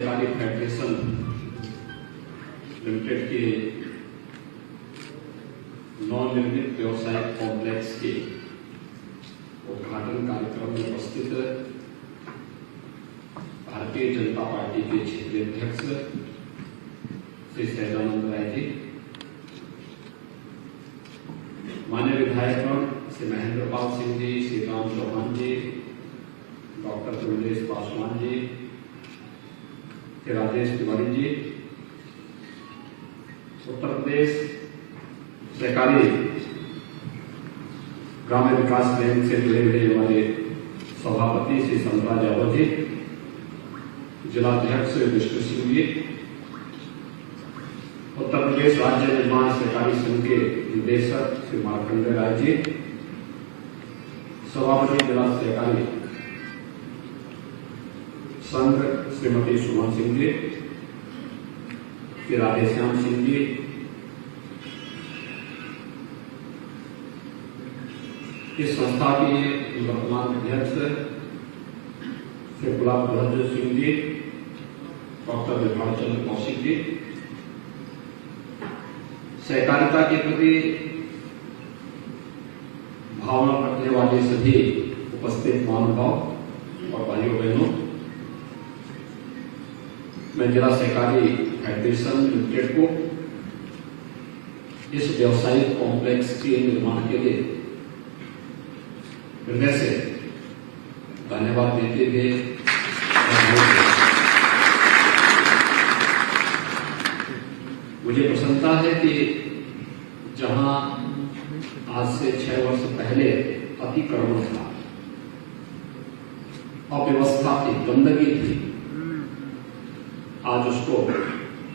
सहकारी federation limited के नवनिर्मित व्यवसायिक कॉम्प्लेक्स के उद्घाटन कार्यक्रम में उपस्थित भारतीय जनता पार्टी के क्षेत्रीय अध्यक्ष श्री सहजानंद राय जी, माननीय विधायकगण श्री महेंद्र पाल सिंह जी, श्री राम चौहान जी, डॉक्टर कमलेश पासवान जी, श्री राजेश तिवारी जी, उत्तर प्रदेश सहकारी ग्रामीण विकास बैंक से जुड़े हुए हमारे सभापति श्री संतराज यादव जी, जिलाध्यक्ष श्री विष्णु सिंह जी, उत्तर प्रदेश राज्य निर्माण सहकारी संघ के निदेशक श्री मार्कंडेय राय जी, सभापति जिला सहकारी संघ श्रीमती सुमन सिंह जी, श्री राधेश्याम सिंह जी, इस संस्था के वर्तमान अध्यक्ष श्री गुलाब ध्वज सिंह जी, डॉक्टर विभाग चंद्र कौशिक जी, सहकारिता के प्रति भावना रखने वाले सभी उपस्थित महानुभाव और भाइयों बहनों, मैं जिला सहकारी फेडरेशन लिमिटेड को इस व्यावसायिक कॉम्प्लेक्स के निर्माण के लिए हृदय से धन्यवाद देते हुए मुझे प्रसन्नता है कि जहां आज से 6 वर्ष पहले अतिक्रमण था, अव्यवस्था थी, गंदगी थी, आज उसको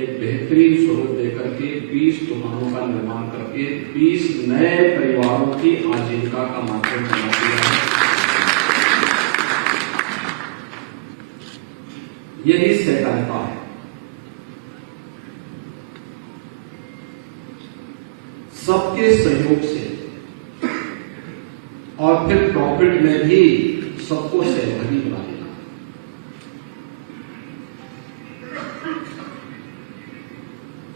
एक बेहतरीन स्वरूप देकर के 20 दुकानों का निर्माण करके 20 नए परिवारों की आजीविका का माध्यम बना दिया है। यही सहकारिता है। सबके सहयोग से और फिर प्रॉफिट में भी सबको सहभागी बनाएगा।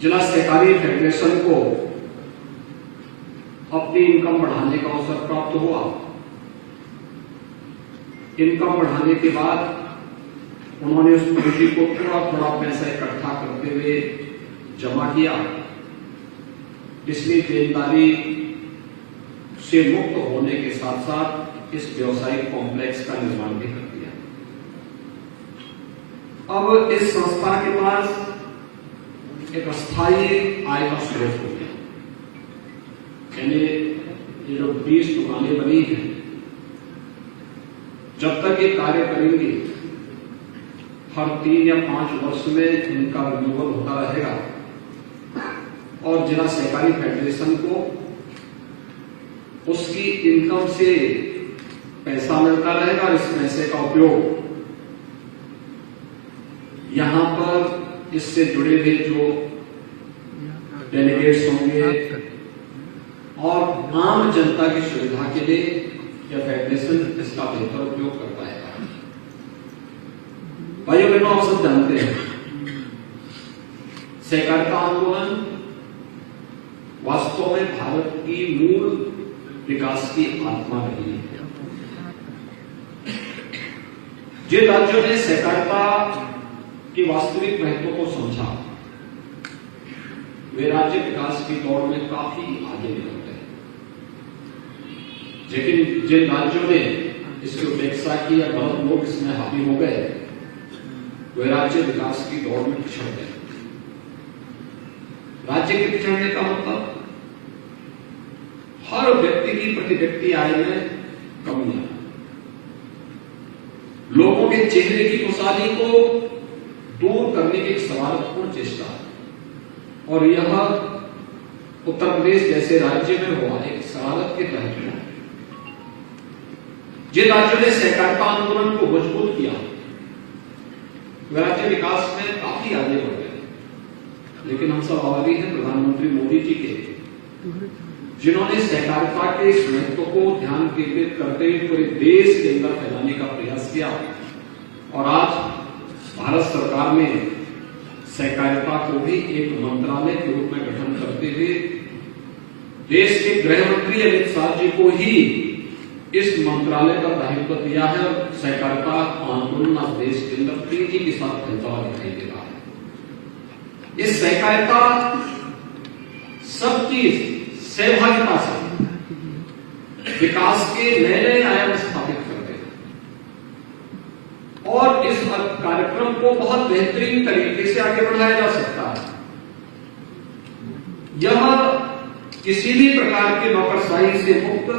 जिला सहकारी फेडरेशन को अपनी इनकम बढ़ाने का अवसर प्राप्त हुआ। इनकम बढ़ाने के बाद उन्होंने उस पूंजी को थोड़ा थोड़ा पैसा इकट्ठा करते हुए जमा किया, इसलिए देनदारी से मुक्त होने के साथ साथ इस व्यवसायिक कॉम्प्लेक्स का निर्माण भी कर दिया। अब इस संस्था के पास एक अस्थायी आय का स्रोत हो गया। यानी ये जो 20 दुकानें बनी हैं, जब तक ये कार्य करेंगे हर 3 या 5 वर्ष में इनका रिन्यूअल होता रहेगा और जिला सहकारी फेडरेशन को उसकी इनकम से पैसा मिलता रहेगा। इस पैसे का उपयोग यहां पर इससे जुड़े हुए जो डेलीगेट्स होंगे और आम जनता की सुविधा के लिए यह फेडरेशन इसका बेहतर उपयोग कर पाएगा। भाइयों बहनों, आप सब जानते हैं सहकारिता आंदोलन वास्तव में भारत की मूल विकास की आत्मा रही है। जिन राज्यों ने सहकारिता कि वास्तविक महत्व को समझा, वे राज्य विकास की दौड़ में काफी आगे निकल गए। लेकिन जिन राज्यों ने इसकी उपेक्षा की या बहुत लोग इसमें हावी हो गए, वे राज्य विकास की दौड़ में पिछड़ गए। राज्य के पिछड़ने का मतलब हर व्यक्ति की प्रति व्यक्ति आय में कमी है, लोगों के चेहरे की खुशहाली को दूर करने की एक सवालपूर्ण चेष्टा है। और यह उत्तर प्रदेश जैसे राज्य में हुआ एक शरारत के तहत हुआ। जिन राज्यों ने सहकारिता आंदोलन को मजबूत किया, वे राज्य विकास में काफी आगे बढ़ गए। लेकिन हम सब आभारी हैं प्रधानमंत्री मोदी जी के, जिन्होंने सहकारिता के इस महत्व को ध्यान केंद्रित करते हुए पूरे देश के अंदर फैलाने का प्रयास किया और आज भारत सरकार ने सहकारिता को भी एक मंत्रालय के रूप में गठन करते हुए देश के गृह मंत्री अमित शाह जी को ही इस मंत्रालय का दायित्व दिया है और सहकारिता आंदोलन आज देश के अंदर तेजी के साथ फैलता हुआ दिखाई दे रहा है। इस सहकारिता सबकी सहभागिता से विकास के नए नए आयाम स्थापित करते हैं और इस कार्यक्रम को बहुत बेहतरीन तरीके से आगे बढ़ाया जा सकता है। यह किसी भी प्रकार के नौकरशाही से मुक्त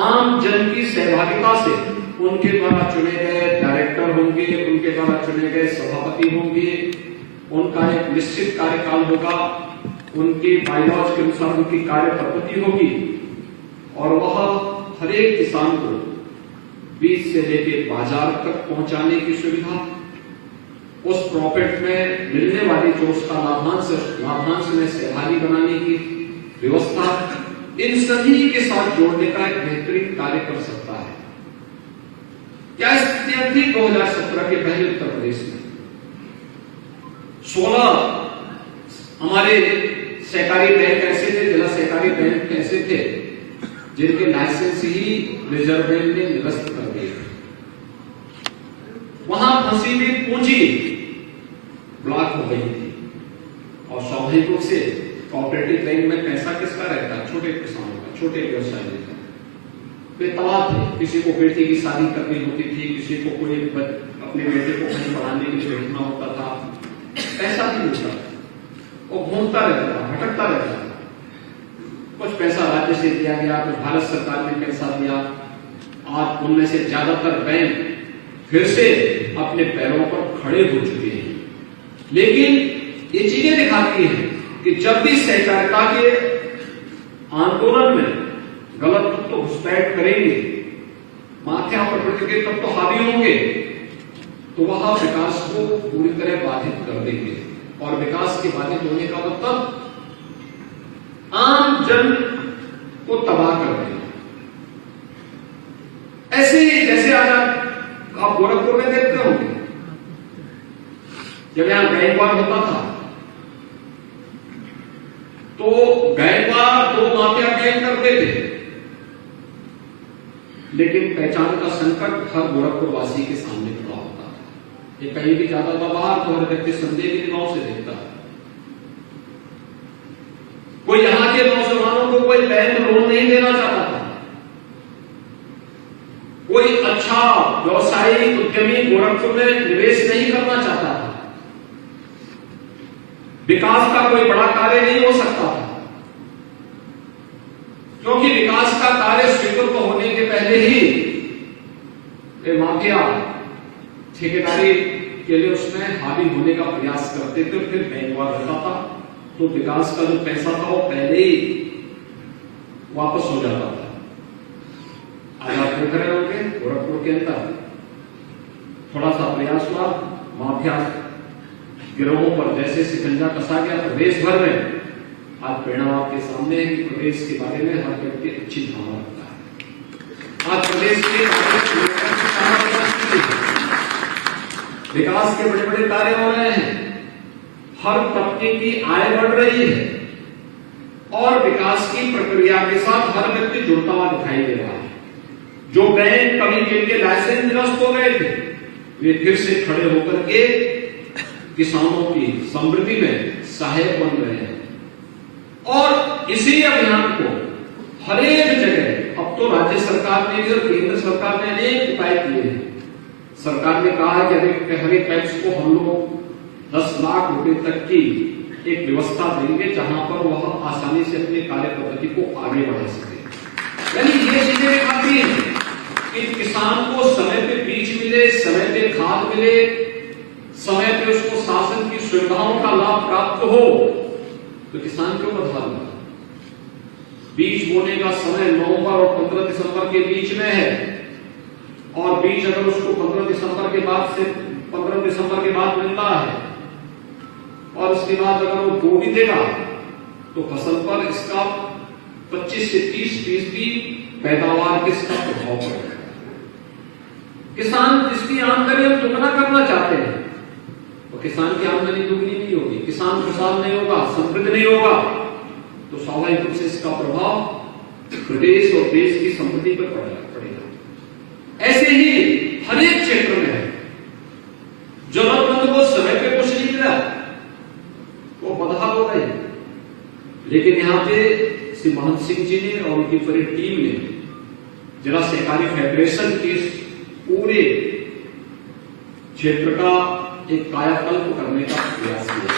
आम जन की सहभागिता से उनके द्वारा चुने गए डायरेक्टर होंगे, उनके द्वारा चुने गए सभापति होंगे, उनका एक निश्चित कार्यकाल होगा, उनके बायलॉज के अनुसार उनकी कार्य पद्धति होगी और वह हर एक किसान को बीज से लेकर बाजार तक पहुंचाने की सुविधा, उस प्रॉफिट में मिलने वाली जो उसका लाभांश में सहभागी बनाने की व्यवस्था, इन सभी के साथ जोड़ने का एक बेहतरीन कार्य कर सकता है। क्या स्थितियां थी 2017 के पहले उत्तर प्रदेश में? 16 हमारे सहकारी बैंक ऐसे थे, जिला सहकारी बैंक ऐसे थे जिनके लाइसेंस ही रिजर्व बैंक ने निरस्त कर दिए। वहां फंसी हुई पूंजी ब्लॉक हो गई थी और स्वाभाविक रूप से कोऑपरेटिव बैंक में पैसा किसका रहता है? छोटे किसानों का, छोटे व्यवसायियों का। वे तबाह थे, किसी को बेटी की शादी करनी होती थी, किसी को कोई अपने बेटे को कहीं पढ़ाने के लिए भेजना होता था, पैसा नहीं मिलता, वो घूमता रहता था, भटकता रहता था। कुछ पैसा राज्य से दिया गया, कुछ भारत सरकार ने पैसा दिया। आज उनमें से ज्यादातर बैंक फिर से अपने पैरों पर खड़े हो चुके हैं। लेकिन ये चीजें दिखाती हैं कि जब भी सहकारिता के आंदोलन में गलत तत्व तो घुसपैठ करेंगे, माफिया प्रकृति के तत्व तो हावी होंगे, तो वह विकास को पूरी तरह बाधित कर देंगे और विकास के बाधित होने का मतलब आम जन को तबाह कर देंगे। ऐसे ही जैसे आज आप गोरखपुर में देखते होंगे, जब यहां गैंगवार होता था तो गैंगवार दो माफिया गैंग करते थे, लेकिन पहचान का संकट हर गोरखपुर वासी के सामने खड़ा होता था। ये कहीं भी जाता था बाहर तो हर व्यक्ति संदेह के निगाहों से देखता था। कोई यहां के नौजवानों को कोई बैंक लोन नहीं देना चाहता था, कोई अच्छा व्यवसायी उद्यमी गोरखपुर में निवेश नहीं करना चाहता था, विकास का कोई बड़ा कार्य नहीं हो सकता था, क्योंकि विकास का कार्य स्वीकृत होने के पहले ही माफिया ठेकेदारी के लिए उसमें हावी होने का प्रयास करते थे, फिर बैंकवार होता था तो विकास का जो पैसा था वो पहले ही वापस हो जाता था। आज आप देख रहे होंगे गोरखपुर के अंदर थोड़ा सा प्रयास हुआ, माफिया गिरोहों पर जैसे शिकंजा कसा गया प्रदेश भर में। आज परिणाम आपके सामने है कि प्रदेश के बारे में हर व्यक्ति अच्छी धारणा रखता है। आज प्रदेश के विकास के बड़े बड़े कार्य हो रहे हैं, हर तबके की आय बढ़ रही है और विकास की प्रक्रिया के साथ हर व्यक्ति जुड़ता हुआ दिखाई दे रहा है। जो बैंक कभी जिनके लाइसेंस निरस्त हो गए थे, वे फिर से खड़े होकर के किसानों की समृद्धि में सहायक बन रहे हैं और इसी अभियान को हर एक जगह अब तो राज्य सरकार ने भी और केंद्र सरकार ने अनेक उपाय किए हैं। सरकार ने कहा है कि हर एक पैक्स को हम लोग 10 लाख रुपए तक की एक व्यवस्था देंगे जहां पर वह आसानी से अपनी कार्य पद्धति को आगे बढ़ा सके। यानी ये चीजें दिखाती हैं कि किसान को समय पे बीज मिले, समय पे खाद मिले, समय पे उसको शासन की सुविधाओं का लाभ प्राप्त हो, तो किसान क्यों बदलाव होगा? बीज बोने का समय नवंबर और 15 दिसंबर के बीच में है और बीज अगर उसको 15 दिसंबर के बाद मिलता है और उसके बाद अगर वो बो भी देगा तो फसल पर इसका 25 से 30% पैदावार किसका प्रभाव पड़ेगा? किसान जिसकी आमदनी हम दुगना करना चाहते हैं, तो किसान की आमदनी दुगनी नहीं होगी, किसान खुशहाल नहीं होगा, समृद्ध नहीं होगा, तो स्वाभाविक रूप से इसका प्रभाव प्रदेश और देश की समृद्धि पर पड़ेगा। ऐसे ही हर एक क्षेत्र में है, जरूरतमंद को समय पे कुछ नहीं मिला, वो बदहाल हो गए। लेकिन यहां पे श्री महंत सिंह जी ने और उनकी पूरी टीम ने जिला सहकारी फेडरेशन के पूरे क्षेत्र का एक कायाकल्प करने का प्रयास किया।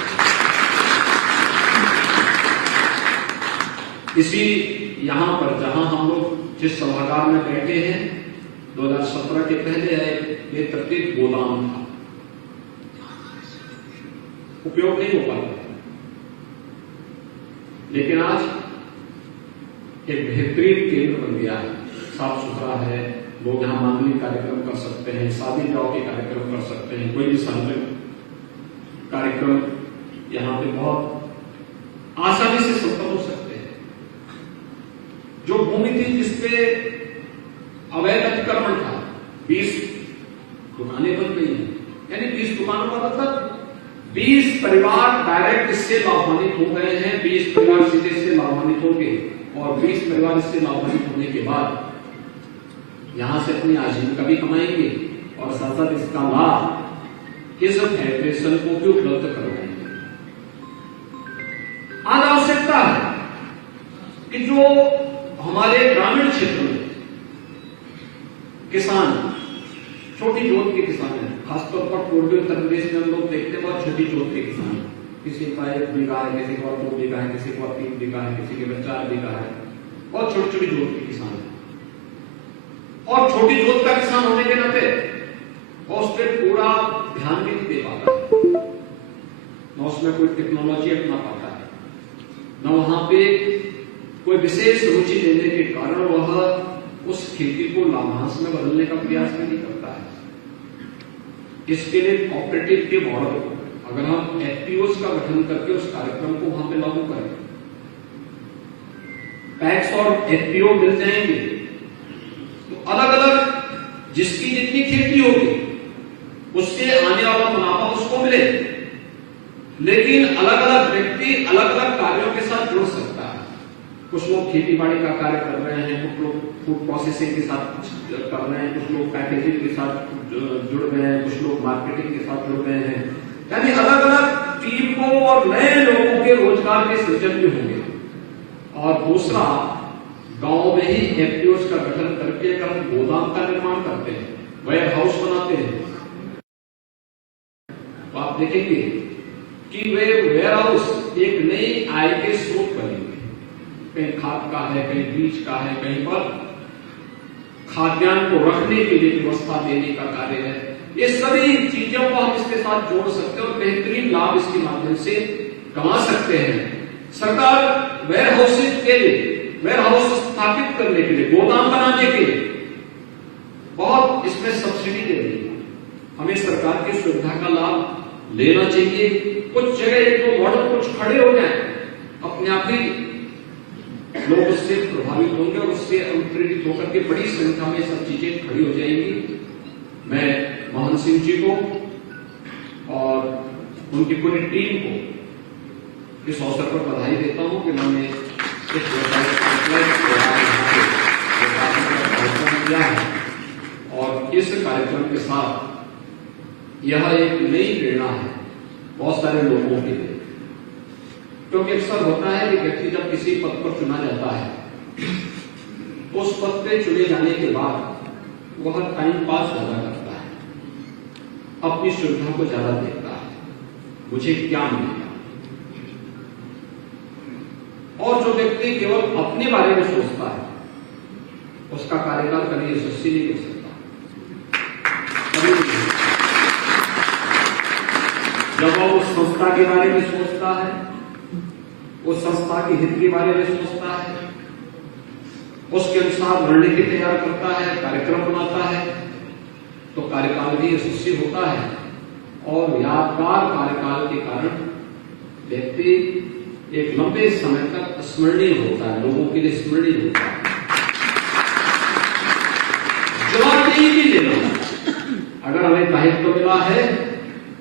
इसी यहां पर जहां हम लोग जिस सभागार में बैठे हैं, 2017 के पहले ये प्रत्येक गोदाम था, उपयोग नहीं हो पाता, लेकिन आज एक बेहतरीन केंद्र बन गया है, साफ सुथरा है, लोग यहां मांगलिक कार्यक्रम कर सकते हैं, शादी ब्याह के कार्यक्रम कर सकते हैं, कोई भी सार्वजनिक कार्यक्रम यहां पे बहुत आसानी से संपन्न हो सकते हैं। जो भूमि थी जिसपे अवैध अतिक्रमण था, 20 दुकानें बन गई हैं, यानी 20 दुकानों का मतलब 20 परिवार डायरेक्ट इससे लाभान्वित हो गए हैं, 20 परिवार सीधे इससे लाभान्वित हो गए, और 20 परिवार इससे लाभान्वित होने के बाद यहां से अपनी आजीविका भी कमाएंगे और साथ साथ इसका लाभ इस फेडरेशन को भी उपलब्ध करवाएंगे। आज आवश्यकता है कि जो हमारे ग्रामीण क्षेत्र में किसान, छोटी जोत के किसान हैं, खासतौर पर पूर्वी उत्तर प्रदेश में हम लोग देखते हैं बहुत छोटी जोत के किसान, किसी का 1 बीघा है, किसी का 2 बीघा है, किसी का 3 बीघा है, किसी के 4 बीघा है, बहुत छोटी छोटी जोत के किसान है। और छोटी जोत का किसान होने के नाते उस पर पूरा ध्यान भी नहीं दे पाता है, न उसमें कोई टेक्नोलॉजी अपना पाता है, न वहां पे कोई विशेष रुचि लेने के कारण वह उस खेती को लाभांश में बदलने का प्रयास भी नहीं करता है। इसके लिए कोऑपरेटिव के मॉडल, अगर हम एफपीओज का गठन करके उस कार्यक्रम को वहां पे लागू करें, पैक्स और एफपीओ मिल जाएंगे, तो अलग अलग जिसकी जितनी खेती होगी उससे आने वाला मुनाफा उसको मिले, लेकिन अलग अलग व्यक्ति अलग अलग कार्यों के साथ जुड़ सकता है। कुछ लोग खेती बाड़ी का कार्य कर रहे हैं, कुछ लोग फूड प्रोसेसिंग के साथ कर रहे हैं, कुछ लोग पैकेजिंग के साथ जुड़ रहे हैं, कुछ लोग मार्केटिंग के साथ जुड़ रहे हैं, यानी अलग अलग टीम को और नए लोगों के रोजगार के सृजन भी होंगे। और दूसरा, गांव में ही एफपीओज का गठन करके अगर हम गोदाम का निर्माण करते हैं, वेयर हाउस बनाते हैं, तो आप देखेंगे कि वे वेयर हाउस एक नई आय के स्रोत बनेंगे। कहीं खाद का है, कहीं बीज का है, कहीं पर खाद्यान्न को रखने के लिए व्यवस्था देने का कार्य है। ये सभी चीजों को हम इसके साथ जोड़ सकते हैं और बेहतरीन लाभ इसके माध्यम से कमा सकते हैं। सरकार वेयर हाउसेज के लिए, वेयर हाउस स्थापित करने के लिए, गोदाम बनाने के लिए बहुत इसमें सब्सिडी दे रही है। हमें सरकार की सुविधा का लाभ लेना चाहिए। कुछ जगह एक दो मॉडल कुछ खड़े हो जाए, अपने आप ही लोग उससे प्रभावित होंगे और उससे अनुप्रेरित होकर के बड़ी संख्या में सब चीजें खड़ी हो जाएंगी। मैं महंत सिंह जी को और उनकी पूरी टीम को इस अवसर पर बधाई देता हूं कि उन्होंने इस कार्यक्रम किया है और इस कार्यक्रम के साथ यह एक नई प्रेरणा है बहुत सारे लोगों के लिए। क्योंकि अक्सर होता है कि व्यक्ति जब किसी पद पर चुना जाता है तो उस पद पे चुने जाने के बाद वह टाइम पास ज्यादा करता है, अपनी सुविधा को ज्यादा देखता है, मुझे क्या मिलेगा। और जो व्यक्ति केवल अपने बारे में सोचता है उसका कार्यकाल कभी यशस्वी नहीं हो सकता। जब वह उस संस्था के बारे में सोचता है, उस संस्था के हित के बारे में सोचता है, उसके अनुसार रणनीति तैयार करता है, कार्यक्रम बनाता है, तो कार्यकाल भी यशस्वी होता है और यादगार कार्यकाल के कारण व्यक्ति एक लंबे समय तक स्मरणीय होता है, लोगों के लिए स्मरणीय होता है। जवाब कोई भी लेना, अगर हमें दायित्व मिला है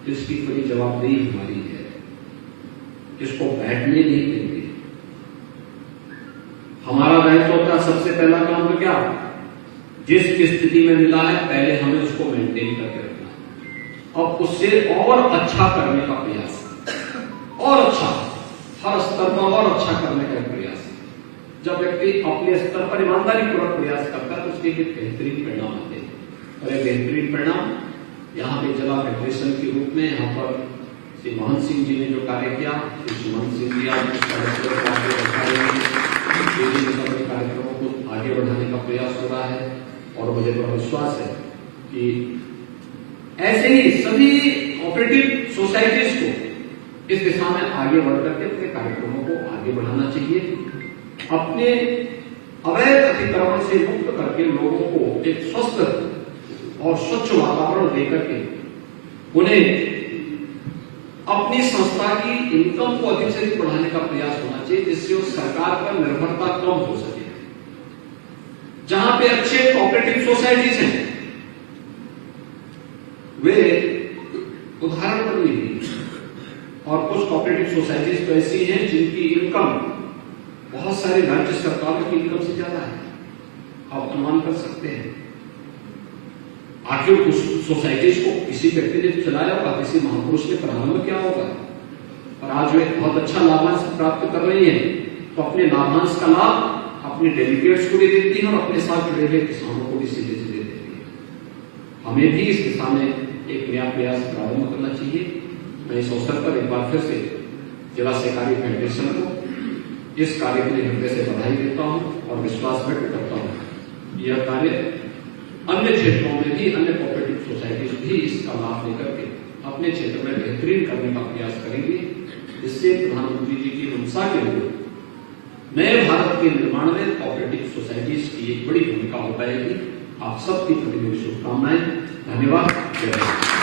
तो इसकी पूरी जवाबदेही हमारी है, इसको बैठने नहीं देंगे। हमारा दायित्व होता है सबसे पहला काम तो क्या, जिस स्थिति में मिला है पहले हमें उसको मेंटेन करके रखना, अब उससे और अच्छा करने का प्रयास, और अच्छा, हर स्तर पर और अच्छा करने का प्रयास। जब व्यक्ति अपने स्तर पर ईमानदारी पूर्वक प्रयास करता है तो उसके एक बेहतरीन परिणाम आते हैं, और एक बेहतरीन परिणाम यहाँ पे जिला फेडरेशन के रूप में यहाँ पर श्री मोहन सिंह जी ने जो कार्य किया, श्री मोहन सिंह जी आज कार्यक्रमों को आगे बढ़ाने का प्रयास हो रहा है, और मुझे बड़ा विश्वास है कि ऐसे ही सभी कोऑपरेटिव सोसाइटीज को इस दिशा में आगे बढ़कर के अपने कार्यक्रमों को आगे बढ़ाना चाहिए, अपने अवैध अतिक्रमण से मुक्त करके लोगों को एक स्वस्थ और स्वच्छ वातावरण देकर के उन्हें अपनी संस्था की इनकम को अधिक से अधिक बढ़ाने का प्रयास होना चाहिए, जिससे उस सरकार पर निर्भरता कम हो सके। जहां पे अच्छे कोऑपरेटिव सोसाइटीज हैं वे उदाहरण पर नहीं है, और कुछ कोऑपरेटिव सोसाइटीज तो ऐसी हैं जिनकी इनकम बहुत सारी राज्य सरकारों की इनकम से ज्यादा है। आप अनुमान कर सकते हैं, आखिर उस सोसाइटीज को किसी व्यक्ति ने चलाया होगा, किसी महापुरुष ने प्रारंभ किया होगा, और आज वे बहुत अच्छा लाभांश प्राप्त कर रही है, तो अपने लाभांश का लाभ अपने डेलीगेट्स को भी देती है और अपने साथ जुड़े हुए किसानों को भी सीधे सीधे देती है। हमें भी इस दिशा में एक नया प्रयास प्रारंभ करना चाहिए। मैं इस अवसर पर एक बार फिर से जिला सहकारी फेडरेशन को इस कार्य के लिए हृदय से बधाई देता हूं और विश्वास व्यक्त करता हूं यह कार्य अन्य क्षेत्रों में भी, अन्य कोऑपरेटिव सोसाइटीज भी इसका लाभ लेकर के अपने क्षेत्र में बेहतरीन करने का प्रयास करेंगे, जिससे प्रधानमंत्री जी की मंशा के लिए नए भारत के निर्माण में कोऑपरेटिव सोसाइटीज की एक बड़ी भूमिका हो पाएगी। आप सबकी प्रति मेरी शुभकामनाएं। धन्यवाद। जय हिंद।